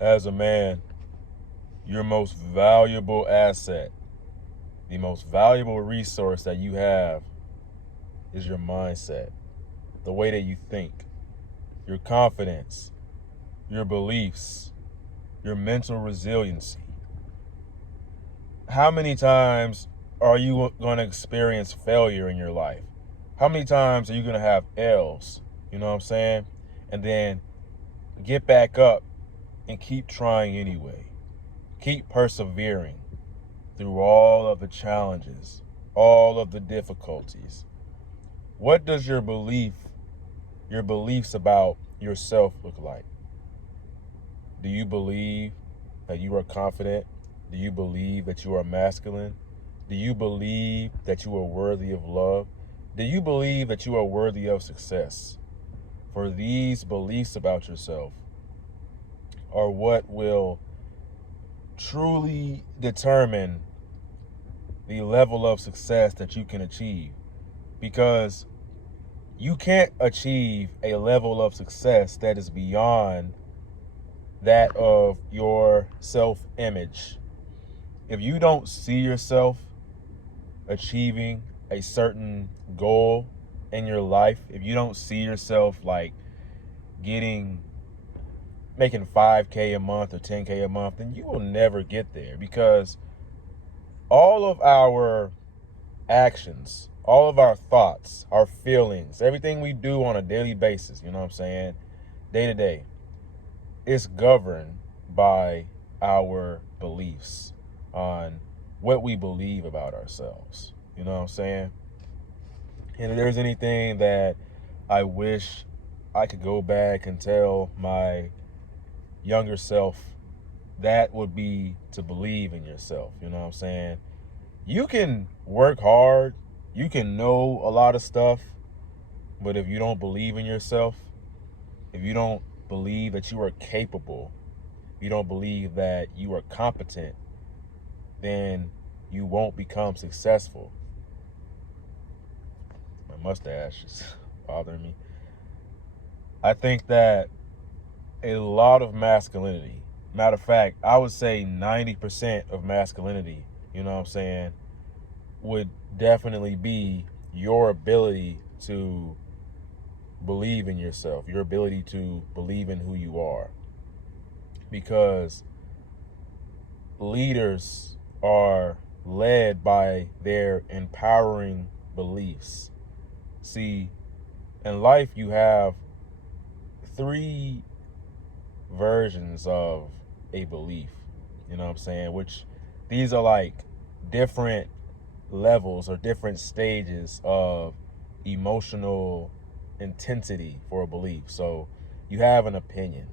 As a man, your most valuable asset, the most valuable resource that you have is your mindset, the way that you think, your confidence, your beliefs, your mental resiliency. How many times are you going to experience failure in your life? How many times are you going to have L's? You know what I'm saying? And then get back up and keep trying anyway. Keep persevering through all of the challenges, all of the difficulties. What does your beliefs about yourself look like? Do you believe that you are confident? Do you believe that you are masculine? Do you believe that you are worthy of love? Do you believe that you are worthy of success? For these beliefs about yourself are what will truly determine the level of success that you can achieve. Because you can't achieve a level of success that is beyond that of your self-image. If you don't see yourself achieving a certain goal in your life, if you don't see yourself like making 5K a month or 10K a month, then you will never get there, because all of our actions, all of our thoughts, our feelings, everything we do on a daily basis, you know what I'm saying, day to day, is governed by our beliefs on what we believe about ourselves. You know what I'm saying? And if there's anything that I wish I could go back and tell my younger self, that would be to believe in yourself. You know what I'm saying? You can work hard, you can know a lot of stuff, but if you don't believe in yourself, if you don't believe that you are capable, if you don't believe that you are competent, then you won't become successful. My mustache is bothering me. I think that a lot of masculinity, matter of fact, I would say 90% of masculinity, you know what I'm saying, would definitely be your ability to believe in yourself, your ability to believe in who you are. Because leaders are led by their empowering beliefs. See, in life you have three versions of a belief, you know what I'm saying, which these are like different levels or different stages of emotional intensity for a belief. So you have an opinion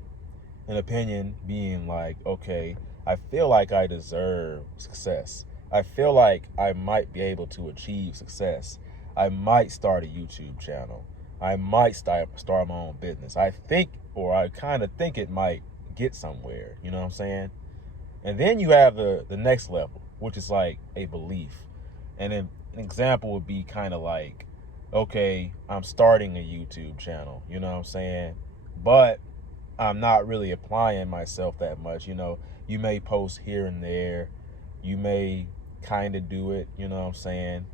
being like, okay, I feel like I deserve success. I feel like I might be able to achieve success. I might start a YouTube channel. I might start my own business. I kind of think it might get somewhere, you know what I'm saying? And then you have the next level, which is like a belief. And then an example would be kind of like, okay, I'm starting a YouTube channel, you know what I'm saying? But I'm not really applying myself that much. You know, you may post here and there. You may kind of do it, you know what I'm saying?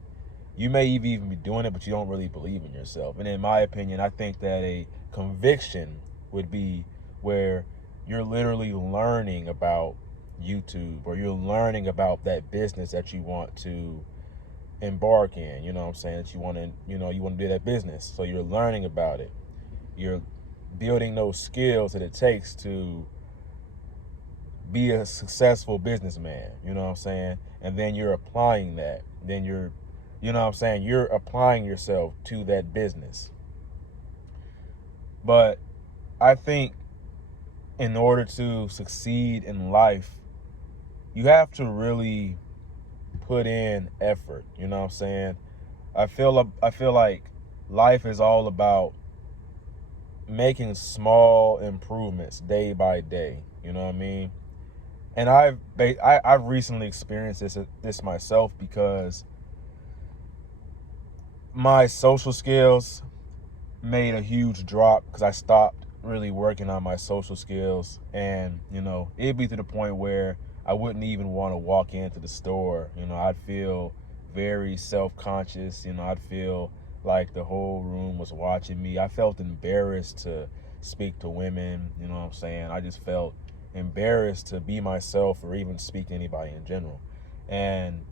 You may even be doing it, but you don't really believe in yourself. And in my opinion, I think that a conviction would be where you're literally learning about YouTube, or you're learning about that business that you want to embark in, you know what I'm saying, that you want to do that business. So you're learning about it. You're building those skills that it takes to be a successful businessman, you know what I'm saying? And then you're applying that. Then you know what I'm saying, you're applying yourself to that business. But I think in order to succeed in life, you have to really put in effort, you know what I'm saying? I feel like life is all about making small improvements day by day, you know what I mean? And I've recently experienced this myself, because my social skills made a huge drop because I stopped really working on my social skills, and it'd be to the point where I wouldn't even want to walk into the store. I'd feel very self-conscious. I'd feel like the whole room was watching me. I felt embarrassed to speak to women. You know what I'm saying? I just felt embarrassed to be myself or even speak to anybody in general. And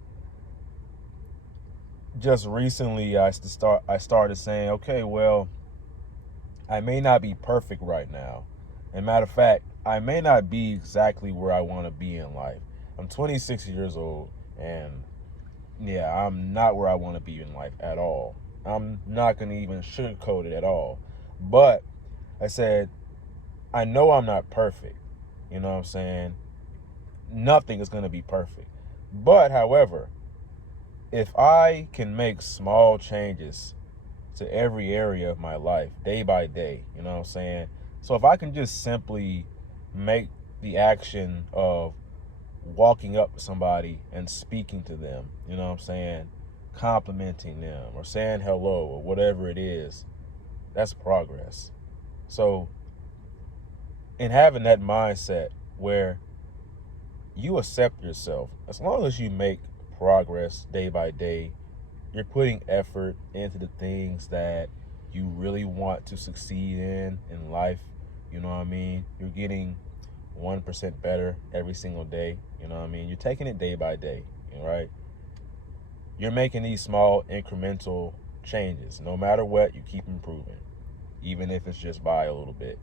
just recently I started saying, okay, well, I may not be perfect right now. And matter of fact, I may not be exactly where I want to be in life. I'm 26 years old, and yeah, I'm not where I want to be in life at all. I'm not going to even sugarcoat it at all. But I said, I know I'm not perfect. You know what I'm saying? Nothing is going to be perfect. But however, if I can make small changes to every area of my life day by day, you know what I'm saying? So if I can just simply make the action of walking up to somebody and speaking to them, you know what I'm saying, complimenting them or saying hello or whatever it is, that's progress. So in having that mindset where you accept yourself, as long as you make progress day by day, you're putting effort into the things that you really want to succeed in life. You know what I mean? You're getting 1% better every single day. You know what I mean? You're taking it day by day, right? You're making these small incremental changes. No matter what, you keep improving, even if it's just by a little bit.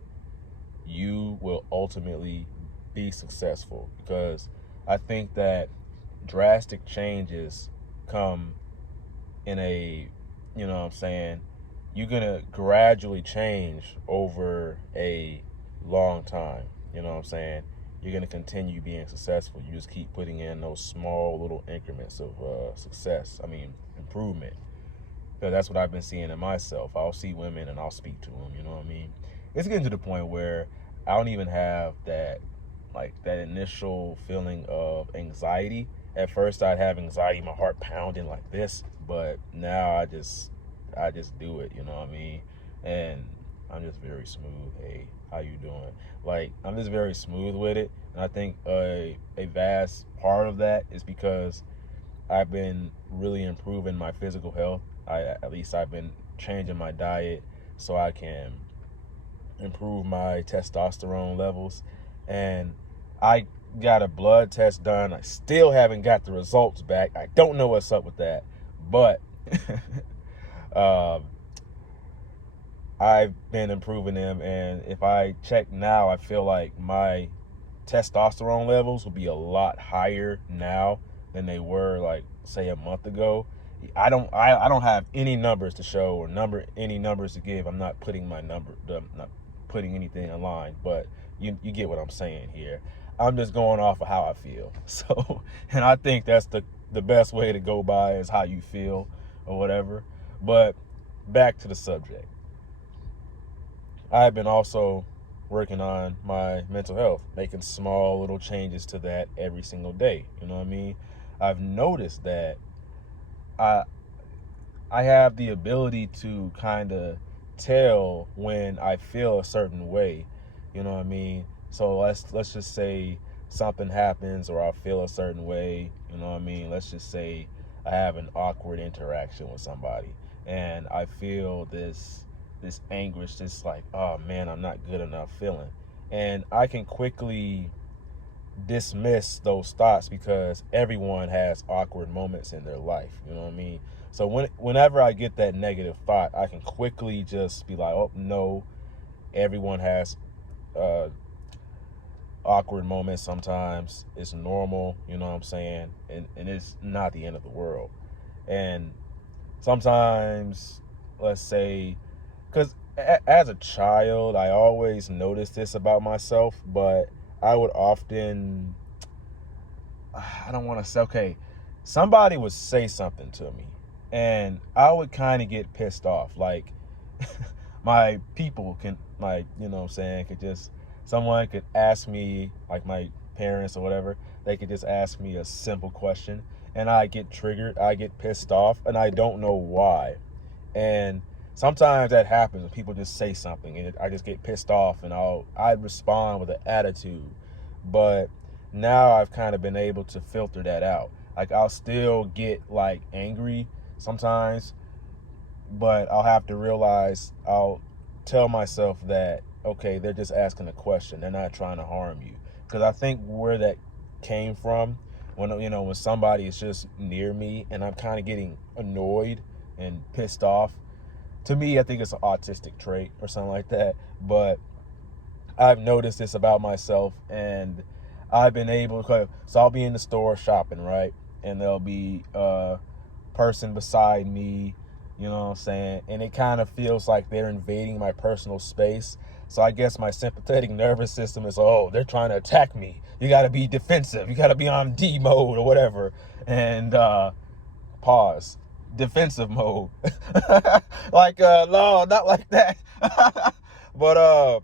You will ultimately be successful, because I think that drastic changes come in a, you know what I'm saying, you're going to gradually change over a long time. You know what I'm saying? You're going to continue being successful. You just keep putting in those small little increments of improvement. Because that's what I've been seeing in myself. I'll see women and I'll speak to them, you know what I mean? It's getting to the point where I don't even have that initial feeling of anxiety. At first I'd have anxiety, my heart pounding like this, but now I just do it, you know what I mean? And I'm just very smooth. Hey, how you doing? Like, I'm just very smooth with it. And I think a vast part of that is because I've been really improving my physical health. At least I've been changing my diet so I can improve my testosterone levels. And I got a blood test done. I still haven't got the results back. I don't know what's up with that, but um, I've been improving them. And if I check now, I feel like my testosterone levels will be a lot higher now than they were, like, say, a month ago. I don't have any numbers to show or any numbers to give. I'm not putting not putting anything online, but you get what I'm saying here. I'm just going off of how I feel. So, and I think that's the best way to go by, is how you feel or whatever. But back to the subject. I've been also working on my mental health, making small little changes to that every single day. You know what I mean? I've noticed that I I have the ability to kind of tell when I feel a certain way. You know what I mean? So let's just say something happens or I feel a certain way. You know what I mean? Let's just say I have an awkward interaction with somebody and I feel this anguish, this like, oh man, I'm not good enough feeling. And I can quickly dismiss those thoughts because everyone has awkward moments in their life. You know what I mean? So whenever I get that negative thought, I can quickly just be like, oh no, everyone has uh, awkward moments sometimes. It's normal, you know what I'm saying? And it's not the end of the world. And sometimes, let's say, because as a child, I always noticed this about myself, but I would often, I don't want to say, okay, somebody would say something to me and I would kind of get pissed off. Like, my people can, like, you know what I'm saying, someone could ask me, like my parents or whatever, they could just ask me a simple question and I get triggered, I get pissed off, and I don't know why. And sometimes that happens when people just say something and I just get pissed off and I respond with an attitude. But now I've kind of been able to filter that out. Like, I'll still get like angry sometimes, but I'll have to realize, I'll tell myself that, okay, they're just asking a question. They're not trying to harm you. Because I think where that came from, when somebody is just near me and I'm kind of getting annoyed and pissed off, to me, I think it's an autistic trait or something like that. But I've noticed this about myself, and I've been able to, so I'll be in the store shopping, right? And there'll be a person beside me, you know what I'm saying? And it kind of feels like they're invading my personal space. So I guess my sympathetic nervous system is, oh, they're trying to attack me. You got to be defensive. You got to be on D mode or whatever. And pause. Defensive mode. Like, no, not like that. But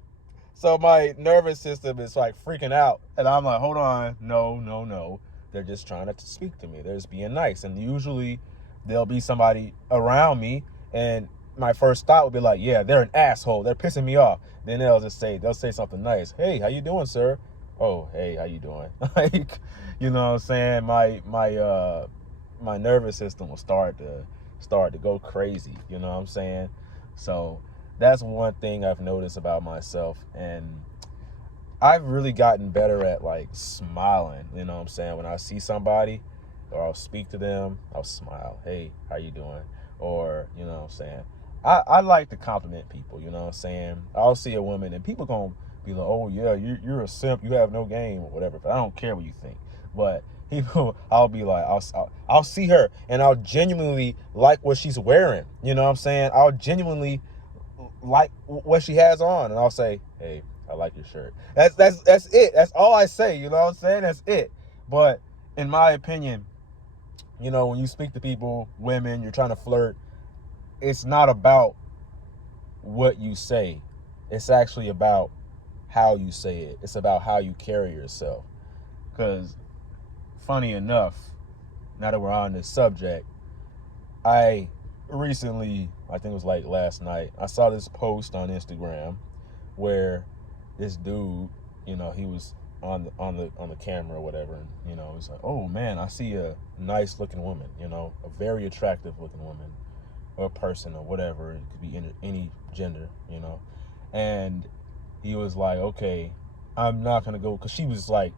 so my nervous system is like freaking out, and I'm like, hold on, no. They're just trying to speak to me. They're just being nice. And usually there'll be somebody around me, and my first thought would be like, yeah, they're an asshole. They're pissing me off. Then they'll say something nice. Hey, how you doing, sir? Oh, hey, how you doing? Like, you know what I'm saying? My nervous system will start to go crazy. You know what I'm saying? So that's one thing I've noticed about myself, and I've really gotten better at like smiling. You know what I'm saying? When I see somebody or I'll speak to them, I'll smile. Hey, how you doing? Or, you know what I'm saying? I like to compliment people, you know what I'm saying? I'll see a woman and people gonna be like, oh yeah, you're a simp, you have no game or whatever. But I don't care what you think. But people, I'll be like, I'll see her and I'll genuinely like what she's wearing. You know what I'm saying? I'll genuinely like what she has on, and I'll say, hey, I like your shirt. That's it. That's all I say. You know what I'm saying? That's it. But in my opinion, when you speak to people, women, you're trying to flirt, it's not about what you say. It's actually about how you say it. It's about how you carry yourself. Because, funny enough, now that we're on this subject, I recently, I think it was like last night, I saw this post on Instagram where this dude, he was on the camera or whatever, and he's like, oh man, I see a nice looking woman, a very attractive looking woman or person or whatever. It could be any gender, and he was like, okay, I'm not gonna go, because she was like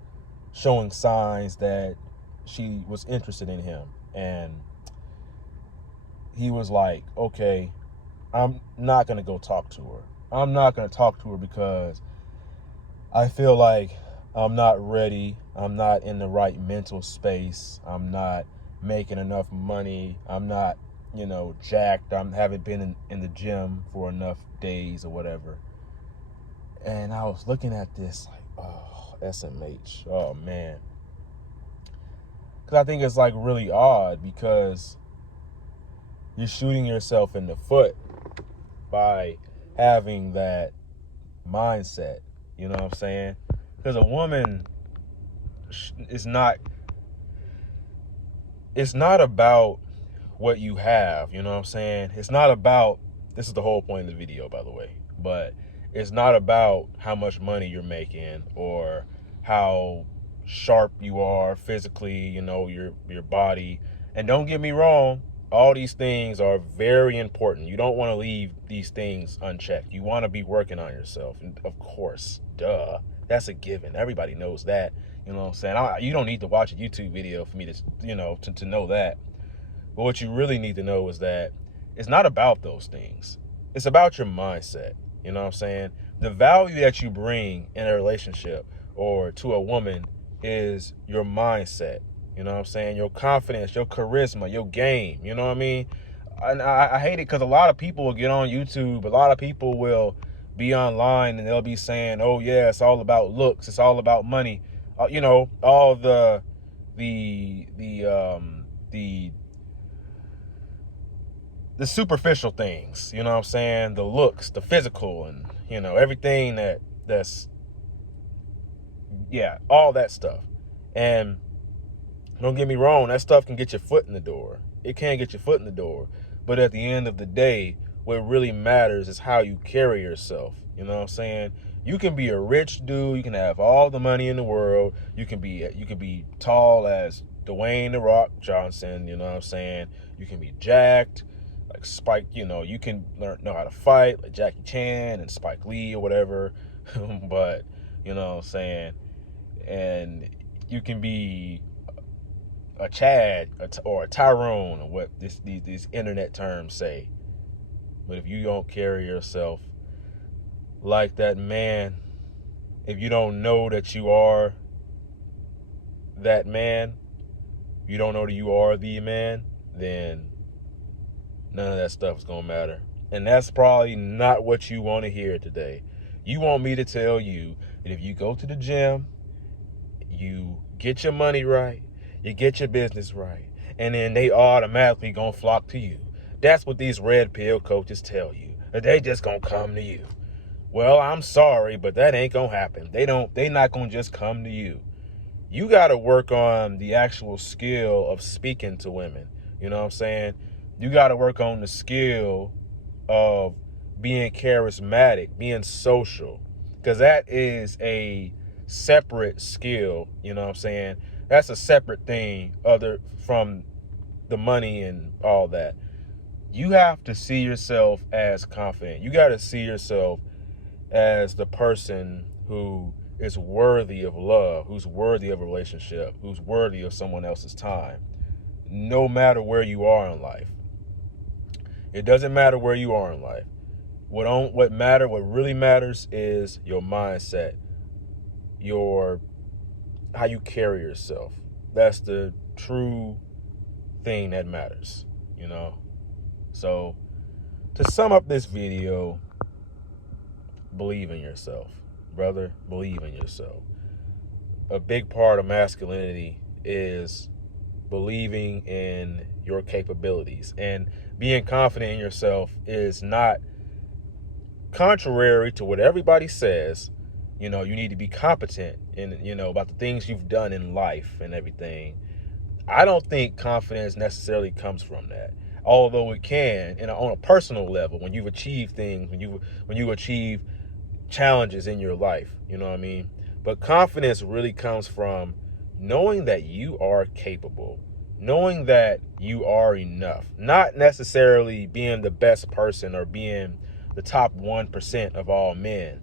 showing signs that she was interested in him, and he was like, okay, I'm not gonna go talk to her. I'm not gonna talk to her because I feel like I'm not ready. I'm not in the right mental space. I'm not making enough money. I'm not, jacked. I haven't been in the gym for enough days or whatever. And I was looking at this like, oh, SMH. Oh, man. Because I think it's like really odd, because you're shooting yourself in the foot by having that mindset. You know what I'm saying? Because a woman is not, it's not about what you have. You know what I'm saying? It's not about, this is the whole point of the video, by the way, but it's not about how much money you're making or how sharp you are physically, your body. And don't get me wrong, all these things are very important. You don't want to leave these things unchecked. You want to be working on yourself. And of course, duh, that's a given. Everybody knows that. You know what I'm saying? You don't need to watch a YouTube video for me to know that. But what you really need to know is that it's not about those things. It's about your mindset. You know what I'm saying? The value that you bring in a relationship or to a woman is your mindset. You know what I'm saying? Your confidence, your charisma, your game. You know what I mean? And I hate it because a lot of people will get on YouTube. A lot of people will be online and they'll be saying, oh yeah, it's all about looks. It's all about money. All the superficial things, you know what I'm saying? The looks, the physical, and, everything that's, yeah, all that stuff. And don't get me wrong, that stuff can get your foot in the door. It can get your foot in the door. But at the end of the day, what really matters is how you carry yourself. You know what I'm saying? You can be a rich dude, you can have all the money in the world, you can be tall as Dwayne the Rock Johnson, you know what I'm saying? You can be jacked, like Spike, you can know how to fight, like Jackie Chan and Spike Lee or whatever. But, you know what I'm saying? And you can be a Chad or a Tyrone, or what these internet terms say. But if you don't carry yourself like that man, if you don't know that you are that man, you don't know that you are the man, then none of that stuff is going to matter. And that's probably not what you want to hear today. You want me to tell you that if you go to the gym, you get your money right, you get your business right, and then they automatically going to flock to you. That's what these red pill coaches tell you. That they just going to come to you. Well, I'm sorry, but that ain't going to happen. They not going to just come to you. You got to work on the actual skill of speaking to women. You know what I'm saying? You got to work on the skill of being charismatic, being social, because that is a separate skill. You know what I'm saying? That's a separate thing other from the money and all that. You have to see yourself as confident. You got to see yourself as the person who is worthy of love, who's worthy of a relationship, who's worthy of someone else's time, no matter where you are in life. It doesn't matter where you are in life. What really matters is your mindset, how you carry yourself. That's the true thing that matters, So, to sum up this video, believe in yourself, brother. Believe in yourself. A big part of masculinity is believing in your capabilities, and being confident in yourself is not contrary to what everybody says. You need to be competent in, about the things you've done in life and everything. I don't think confidence necessarily comes from that, although it can, on a personal level, when you've achieved things, when you achieve challenges in your life, you know what I mean? But confidence really comes from knowing that you are capable, knowing that you are enough, not necessarily being the best person or being the top 1% of all men.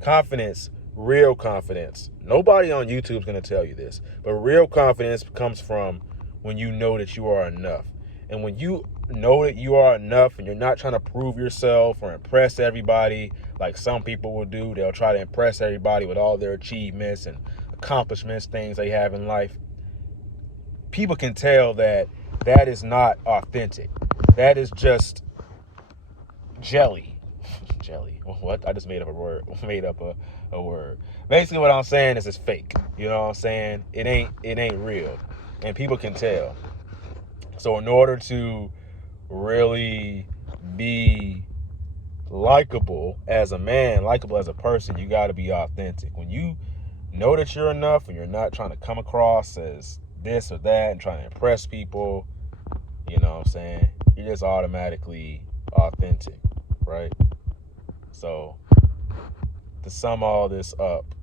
Confidence, real confidence. Nobody on YouTube is going to tell you this, but real confidence comes from when you know that you are enough. And when you know that you are enough and you're not trying to prove yourself or impress everybody like some people will do, they'll try to impress everybody with all their achievements and accomplishments, things they have in life. People can tell that is not authentic. That is just jelly. Jelly. What? I just made up a word. A word. Basically what I'm saying is it's fake. You know what I'm saying? It ain't real. And people can tell. So in order to really be likable as a man, likable as a person, you got to be authentic. When you know that you're enough and you're not trying to come across as this or that and trying to impress people, you know what I'm saying? You're just automatically authentic, right? So to sum all this up,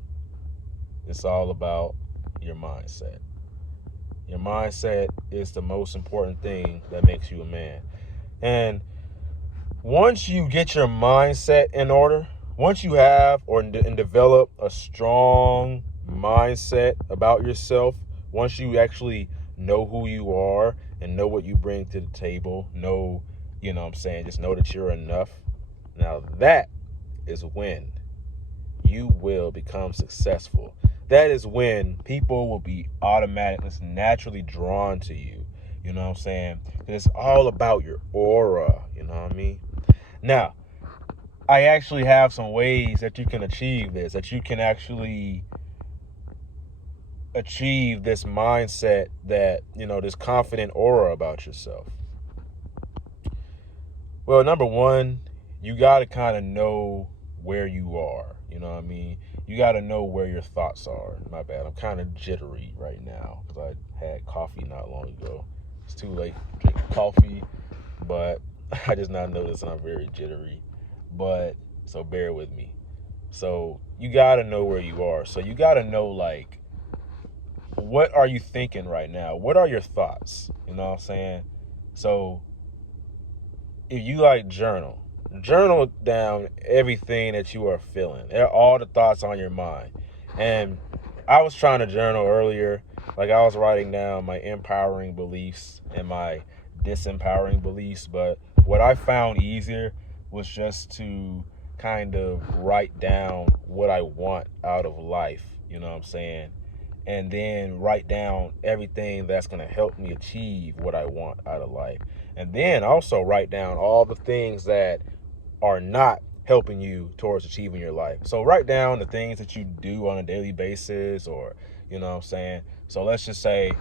it's all about your mindset. Your mindset is the most important thing that makes you a man. And once you get your mindset in order, once you have and develop a strong mindset about yourself, once you actually know who you are and know what you bring to the table, just know that you're enough. Now that is when you will become successful. That is when people will be automatically, naturally drawn to you. You know what I'm saying? And it's all about your aura. You know what I mean? Now, I actually have some ways that you can achieve this, that you can actually achieve this mindset that, this confident aura about yourself. Well, number one, you got to kind of know where you are. You know what I mean? You got to know where your thoughts are. My bad. I'm kind of jittery right now because I had coffee not long ago. It's too late to drink coffee, but I just not noticed and I'm very jittery. But so bear with me. So you gotta know where you are. So you gotta know like what are you thinking right now? What are your thoughts? You know what I'm saying? So if you like journal down everything that you are feeling. All the thoughts on your mind. And I was trying to journal earlier. Like I was writing down my empowering beliefs and my disempowering beliefs. But what I found easier was just to kind of write down what I want out of life. You know what I'm saying? And then write down everything that's going to help me achieve what I want out of life. And then also write down all the things that are not helping you towards achieving your life. So write down the things that you do on a daily basis, or, you know what I'm saying? So let's just say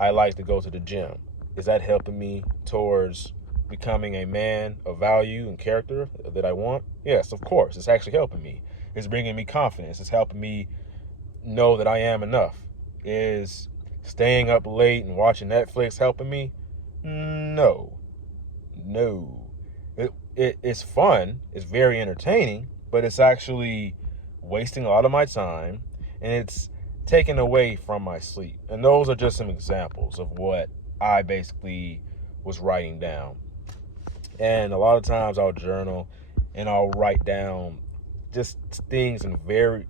I like to go to the gym. Is that helping me towards becoming a man of value and character that I want? Yes, of course. It's actually helping me. It's bringing me confidence. It's helping me know that I am enough. Is staying up late and watching Netflix helping me? No. No. It's fun. It's very entertaining, but it's actually wasting a lot of my time and it's taken away from my sleep. And those are just some examples of what I basically was writing down. And a lot of times I'll journal and I'll write down just things in very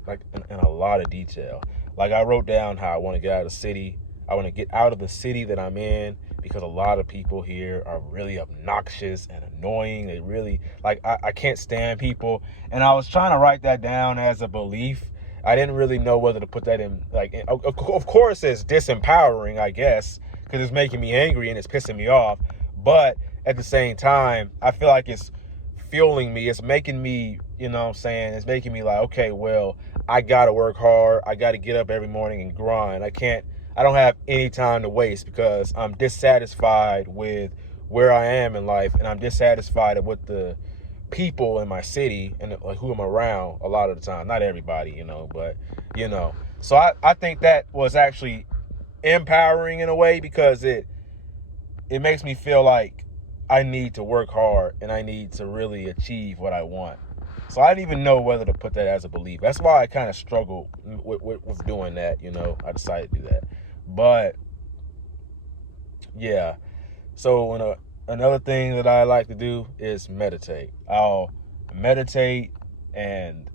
in a lot of detail. Like I wrote down how I want to get out of the city. I want to get out of the city that I'm in because a lot of people here are really obnoxious and annoying. They really I can't stand people. And I was trying to write that down as a belief. I didn't really know whether to put that in of course it's disempowering, I guess, because it's making me angry and it's pissing me off. But at the same time, I feel like it's fueling me. It's making me, you know what I'm saying? It's making me like, okay, well, I got to work hard. I got to get up every morning and grind. I don't have any time to waste because I'm dissatisfied with where I am in life, and I'm dissatisfied with the people in my city and like who I'm around a lot of the time. Not everybody, but So I think that was actually empowering in a way because it makes me feel like I need to work hard and I need to really achieve what I want. So I didn't even know whether to put that as a belief. That's why I kind of struggled with doing that. I decided to do that. But yeah, so another thing that I like to do is meditate. I'll meditate, and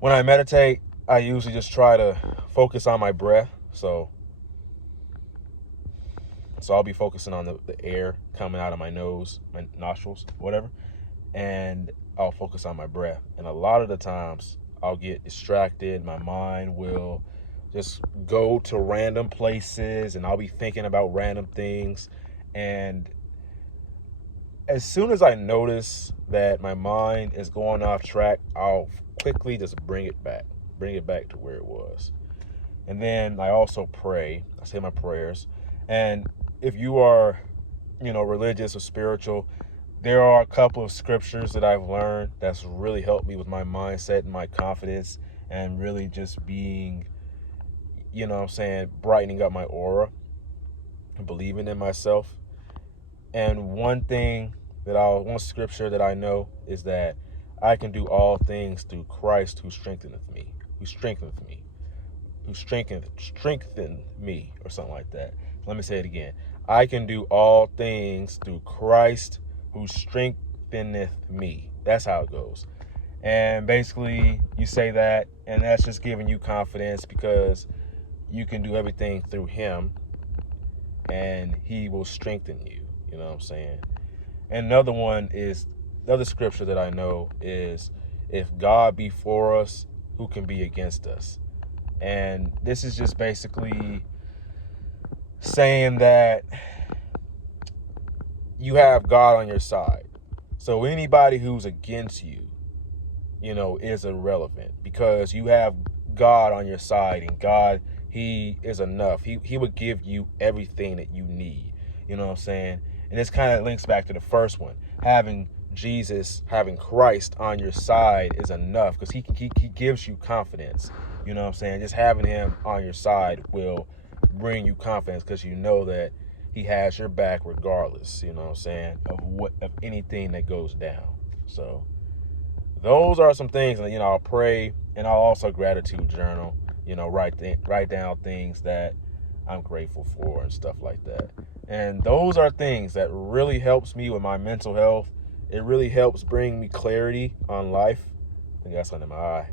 when I meditate, I usually just try to focus on my breath. So I'll be focusing on the air coming out of my nose, my nostrils, whatever. And I'll focus on my breath. And a lot of the times I'll get distracted. My mind will just go to random places and I'll be thinking about random things. And as soon as I notice that my mind is going off track, I'll quickly just bring it back to where it was. And then I also pray. I say my prayers. And if you are, religious or spiritual, there are a couple of scriptures that I've learned that's really helped me with my mindset and my confidence and really just being, brightening up my aura and believing in myself. And one scripture that I know is that I can do all things through Christ who strengtheneth me, who strengthened me, or something like that. Let me say it again. I can do all things through Christ who strengtheneth me. That's how it goes. And basically, you say that, and that's just giving you confidence because you can do everything through him, and he will strengthen you. You know what I'm saying? And another scripture that I know is, if God be for us, who can be against us? And this is just basically saying that you have God on your side. So anybody who's against you, is irrelevant because you have God on your side, and God, he is enough. He would give you everything that you need. You know what I'm saying? And this kind of links back to the first one. Having Christ on your side is enough because he gives you confidence. You know what I'm saying? Just having him on your side will bring you confidence because you know that he has your back regardless, of anything that goes down. So those are some things that, I'll pray, and I'll also gratitude journal, write down things that I'm grateful for and stuff like that. And those are things that really helps me with my mental health. It really helps bring me clarity on life. I think that's under my eye.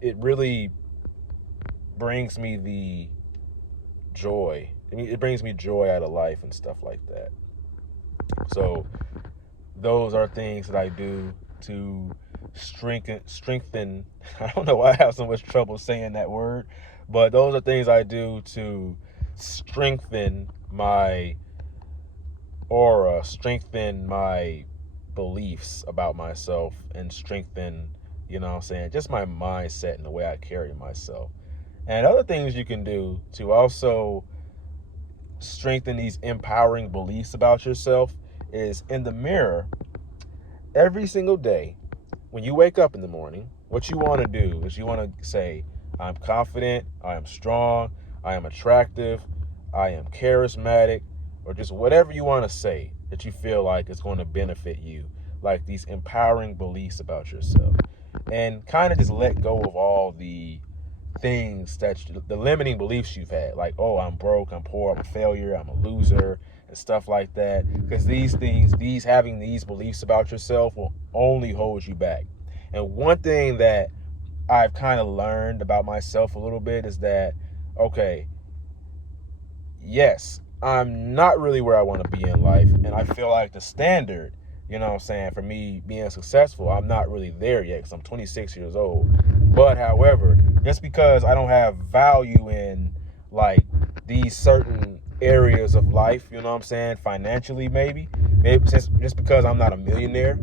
It really brings me the joy. It brings me joy out of life and stuff like that. So those are things that I do to strengthen. I don't know why I have so much trouble saying that word, but those are things I do to strengthen my aura, strengthen my beliefs about myself, and strengthen, just my mindset and the way I carry myself. And other things you can do to also strengthen these empowering beliefs about yourself is in the mirror every single day. When you wake up in the morning, what you want to do is you want to say, I'm confident, I am strong, I am attractive, I am charismatic, or just whatever you want to say that you feel like is going to benefit you, like these empowering beliefs about yourself. And kind of just let go of all the things the limiting beliefs you've had, like, oh, I'm broke, I'm poor, I'm a failure, I'm a loser, and stuff like that. Because having these beliefs about yourself will only hold you back. And one thing that I've kind of learned about myself a little bit is that, okay, yes, I'm not really where I want to be in life, and I feel like the standard, for me being successful, I'm not really there yet because I'm 26 years old. But however, just because I don't have value in like these certain areas of life, financially maybe just because I'm not a millionaire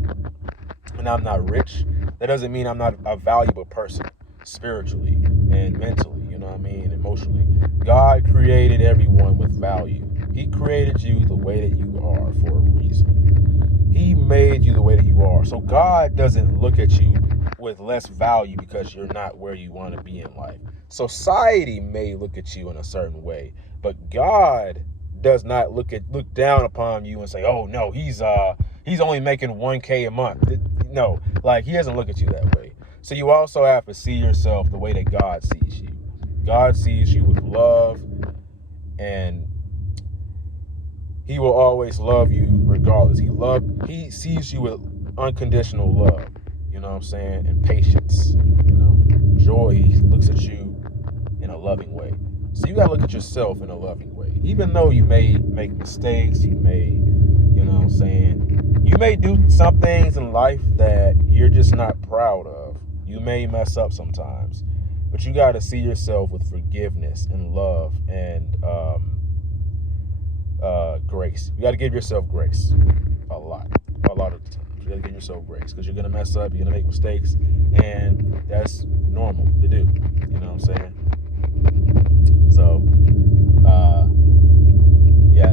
and I'm not rich, that doesn't mean I'm not a valuable person spiritually and mentally, emotionally. God created everyone with value. He created you the way that you are for a reason. He made you the way that you are. So God doesn't look at you with less value because you're not where you want to be in life. Society may look at you in a certain way, but God does not look down upon you and say, "Oh no, he's only making 1K a month." No, like, he doesn't look at you that way. So you also have to see yourself the way that God sees you. God sees you with love, and he will always love you regardless. He sees you with unconditional love, and patience, joy. He looks at you in a loving way. So you got to look at yourself in a loving way. Even though you may make mistakes, you may, you may do some things in life that you're just not proud of. You may mess up sometimes, but you got to see yourself with forgiveness and love and grace. You got to give yourself grace a lot of the time. You got to give yourself grace because you're going to mess up, you're going to make mistakes, and that's normal to do. You know what I'm saying? So,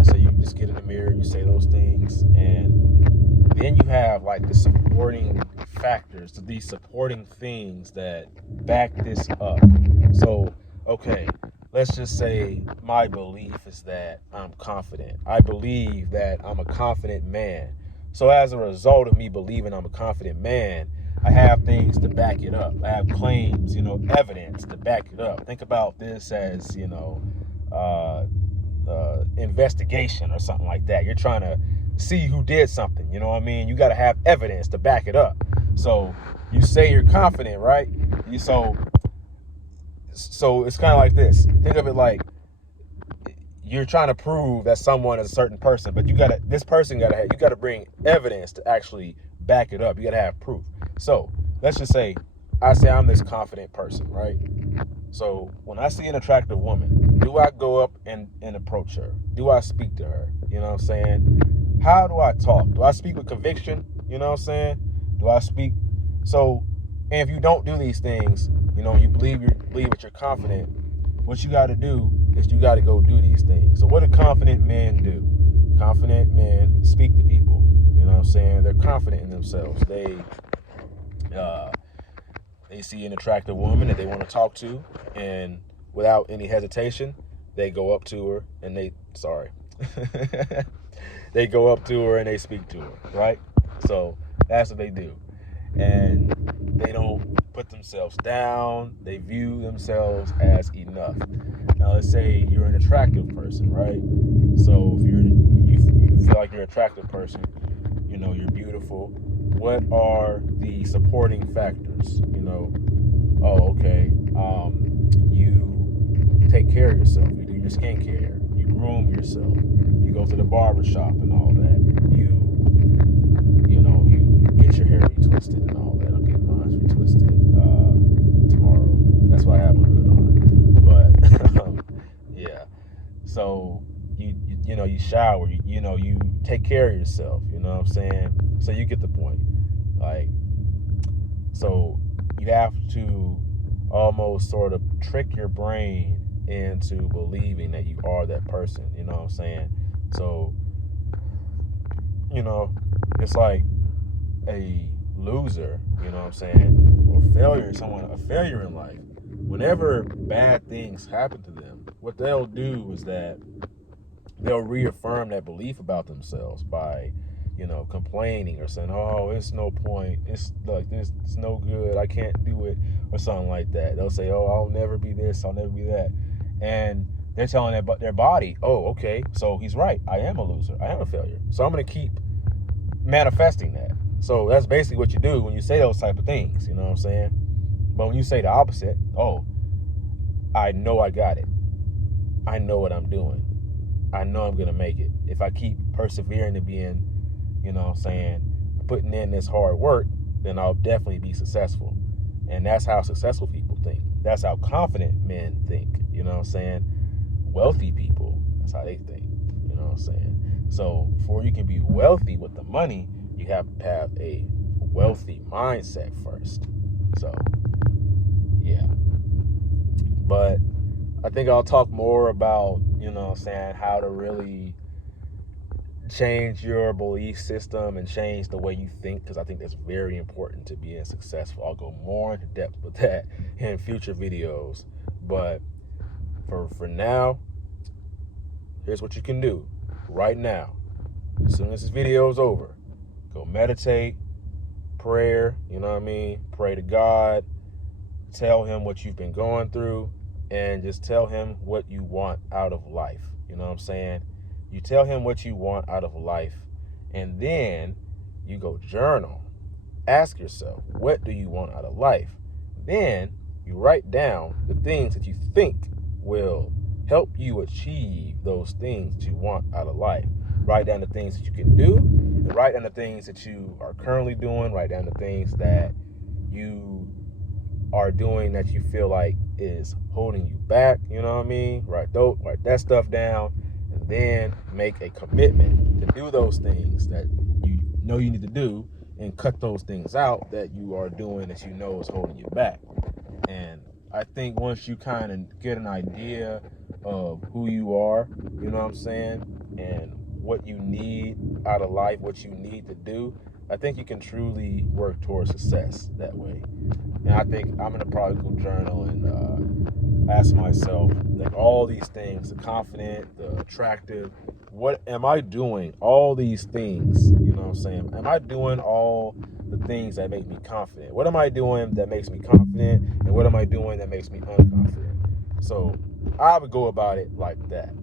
so you just get in the mirror, you say those things, and then you have like the supporting factors, these supporting things that back this up. So, okay, let's just say my belief is that I'm confident. I believe that I'm a confident man. So as a result of me believing I'm a confident man, I have things to back it up. I have claims, evidence to back it up. Think about this as, investigation or something like that. You're trying to see who did something, You got to have evidence to back it up. So you say you're confident, right? So it's kind of like this. Think of it like you're trying to prove that someone is a certain person, but you got to bring evidence to actually back it up. You got to have proof. So let's just say I say I'm this confident person, right? So when I see an attractive woman, do I go up and approach her? Do I speak to her? You know what I'm saying? How do I talk? Do I speak with conviction? You know what I'm saying? Do I speak? So, and if you don't do these things, you believe that you're confident, what you got to do is you got to go do these things. So what do confident men do? Confident men speak to people. You know what I'm saying? They're confident in themselves. They see an attractive woman that they want to talk to, and without any hesitation, they go up to her and They go up to her and they speak to her, right? So that's what they do. And they don't put themselves down. They view themselves as enough. Now let's say you're an attractive person, right? So if you feel like you're an attractive person, you're beautiful. What are the supporting factors? Oh, okay. You take care of yourself. You do your skincare. You groom yourself. You go to the barber shop and all that. You get your hair retwisted and all that. I'm getting mine retwisted tomorrow. That's why I have my hood on. But yeah. So you shower. You take care of yourself. You know what I'm saying? So you get the point. Like, so you have to almost sort of trick your brain into believing that you are that person. You know what I'm saying? So, it's like a loser, you know what I'm saying, or a failure in life. Whenever bad things happen to them, what they'll do is that they'll reaffirm that belief about themselves by complaining or saying, oh, it's no point, it's like this, it's no good, I can't do it, or something like that. They'll say, oh, I'll never be this, I'll never be that. And they're telling their body, oh, okay, so he's right, I am a loser, I am a failure, so I'm going to keep manifesting that. So that's basically what you do when you say those type of things, you know what I'm saying? But when you say the opposite, oh, I know I got it, I know what I'm doing, I know I'm going to make it. If I keep persevering and being, putting in this hard work, then I'll definitely be successful. And that's how successful people think. That's how confident men think, you know what I'm saying? Wealthy people, that's how they think, you know what I'm saying? So before you can be wealthy with the money, you have to have a wealthy mindset first. So, yeah. But I think I'll talk more about, how to really change your belief system and change the way you think, because I think that's very important to being successful. I'll go more into depth with that in future videos. But for now, here's what you can do right now. As soon as this video is over, go meditate, prayer, pray to God, tell him what you've been going through, and just tell him what you want out of life. You know what I'm saying? You tell him what you want out of life, and then you go journal. Ask yourself, what do you want out of life? Then you write down the things that you think will help you achieve those things that you want out of life. Write down the things that you can do, and write down the things that you are currently doing. Write down the things that you are doing that you feel like is holding you back. You know what I mean? Write that stuff down, and then make a commitment to do those things that you need to do, and cut those things out that you are doing that is holding you back. And I think once you kind of get an idea of who you are, you know what I'm saying, and what you need out of life, what you need to do, I think you can truly work towards success that way. And I think I'm gonna probably go journal and ask myself, like, all these things: the confident, the attractive. What am I doing? All these things, you know what I'm saying? Am I doing all the things that make me confident? What am I doing that makes me confident? And what am I doing that makes me unconfident? So I would go about it like that,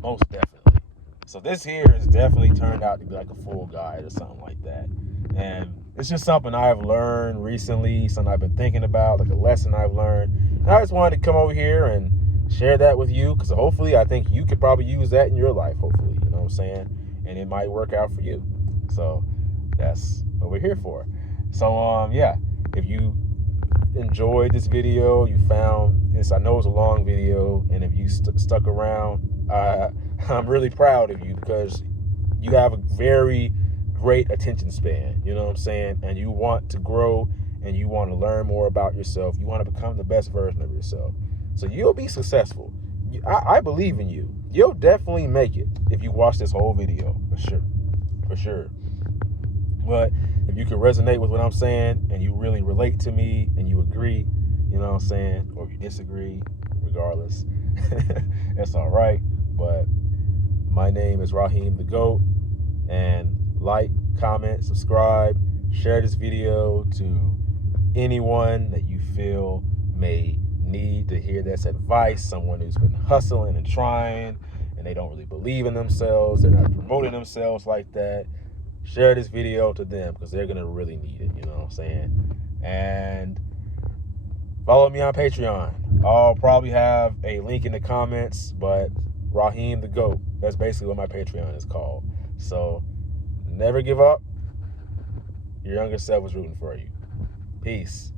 most definitely. So this here has definitely turned out to be like a full guide or something like that. And it's just something I've learned recently, something I've been thinking about, like a lesson I've learned. And I just wanted to come over here and share that with you, because hopefully I think you could probably use that in your life, hopefully, you know what I'm saying? And it might work out for you. So that's what we're here for. So, yeah, if you enjoyed this video, you found this, I know it's a long video, and if you stuck around, I'm really proud of you, because you have a very great attention span, you know what I'm saying? And you want to grow, and you want to learn more about yourself. You want to become the best version of yourself. So you'll be successful. I believe in you. You'll definitely make it if you watch this whole video, for sure. But if you can resonate with what I'm saying, and you really relate to me, and you agree, you know what I'm saying, or if you disagree, regardless, that's all right. But My name is Raheem the GOAT. And like, comment, subscribe, share this video to anyone that you feel may need to hear this advice. Someone who's been hustling and trying and they don't really believe in themselves. They're not promoting themselves like that. Share this video to them because they're going to really need it. You know what I'm saying? And follow me on Patreon. I'll probably have a link in the comments, but Raheem the GOAT. That's basically what my Patreon is called. So never give up. Your younger self is rooting for you. Peace.